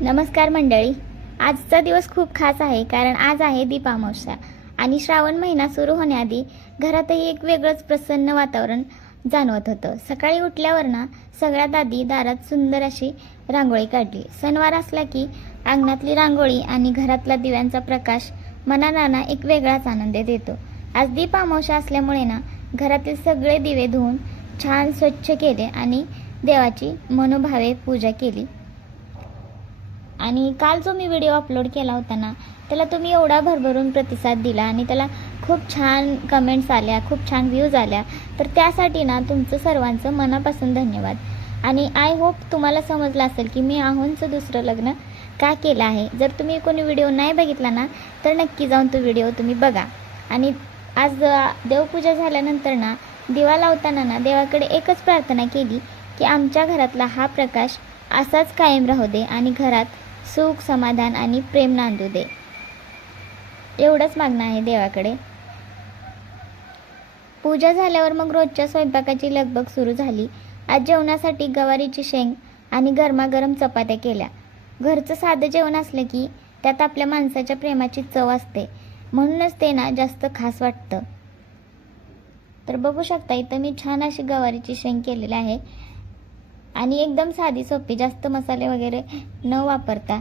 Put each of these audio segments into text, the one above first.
नमस्कार मंडळी. आजचा दिवस खूप खास आहे कारण आज आहे दीप अमावस्या आणि श्रावण महिना सुरू होण्याआधी घरातही एक वेगळंच प्रसन्न वातावरण जाणवत होतं. सकाळी उठल्यावर ना सगळ्यात आधी दारात सुंदर अशी रांगोळी काढली. सणवार असला की अंगणातली रांगोळी आणि घरातला दिव्यांचा प्रकाश मनाला ना एक वेगळाच आनंद देतो. आज दीप अमावस्या असल्यामुळे ना घरातील सगळे दिवे धुवून छान स्वच्छ केले आणि देवाची मनोभावे पूजा केली. आणि काल जो मी व्हिडिओ अपलोड केला होता ना त्याला तुम्ही एवढा भरभरून प्रतिसाद दिला आणि त्याला खूप छान कमेंट्स आल्या, खूप छान व्ह्यूज आल्या. तर त्यासाठी ना तुमचं सर्वांचं मनापासून धन्यवाद. आणि आय होप तुम्हाला समजलं असेल की मी आहोंचं दुसरं लग्न का केलं आहे. जर तुम्ही कोणी व्हिडिओ नाही बघितला ना तर नक्की जाऊन तो व्हिडिओ तुम्ही बघा. आणि आज देवपूजा झाल्यानंतर ना दिवा लावताना ना देवाकडे एकच प्रार्थना केली की आमच्या घरातला हा प्रकाश असाच कायम राहू दे आणि घरात सुख, समाधान आणि प्रेम नांदू दे. एवढंच मागणं आहे देवाकडे. पूजा झाल्यावर मग रोजच्या स्वयंपाकाची लगबग सुरू झाली. आज जेवणासाठी गवारीची शेंग आणि गरमागरम चपात्या केल्या. घरचं साधं जेवण असलं की त्यात आपल्या माणसाच्या प्रेमाची चव असते, म्हणूनच ते ना जास्त खास वाटतं. तर बघू शकता इथं मी छान अशी गवारीची शेंग केलेली आहे आणि एकदम साधी सोपी, जास्त मसाले वगैरे न वापरता.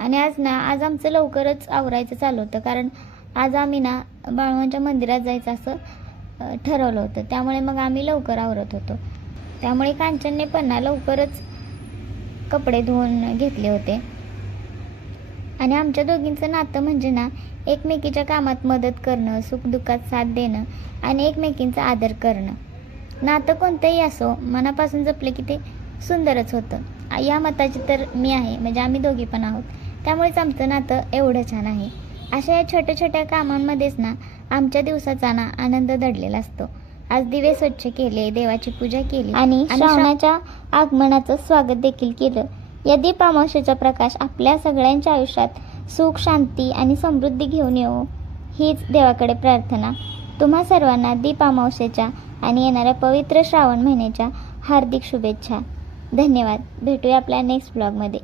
आणि आज आमचं लवकरच आवरायचं चालू होतं कारण आज आम्ही ना बाळवांच्या मंदिरात जायचं असं ठरवलं होतं. त्यामुळे मग आम्ही लवकर आवरत होतो. त्यामुळे कांचनने पण ना लवकरच कपडे धुवून घेतले होते. आणि आमच्या दोघींचं नातं म्हणजे ना एकमेकीच्या कामात मदत करणं, सुखदुःखात साथ देणं आणि एकमेकींचा आदर करणं. नातं कोणतंही असो मनापासून जपलं की ते सुंदरच होतं. या मताची तर मी आहे, म्हणजे आम्ही दोघी पण आहोत. त्यामुळेच आमचं नातं एवढं छान आहे. अशा या छोट्या छोट्या कामांमध्येच ना आमच्या दिवसाचा ना आनंद दडलेला असतो. आज दिवे स्वच्छ केले, देवाची पूजा केली आणि श्रावणाच्या आगमनाचं स्वागत देखील केलं. या दीप अमावस्येचा प्रकाश आपल्या सगळ्यांच्या आयुष्यात सुख, शांती आणि समृद्धी घेऊन येवो हीच देवाकडे प्रार्थना. तुम्हा सर्वांना दीप अमावस्येच्या आणि येणाऱ्या पवित्र श्रावण महिन्याच्या हार्दिक शुभेच्छा. धन्यवाद. भेटूया आपल्या नेक्स्ट ब्लॉगमध्ये.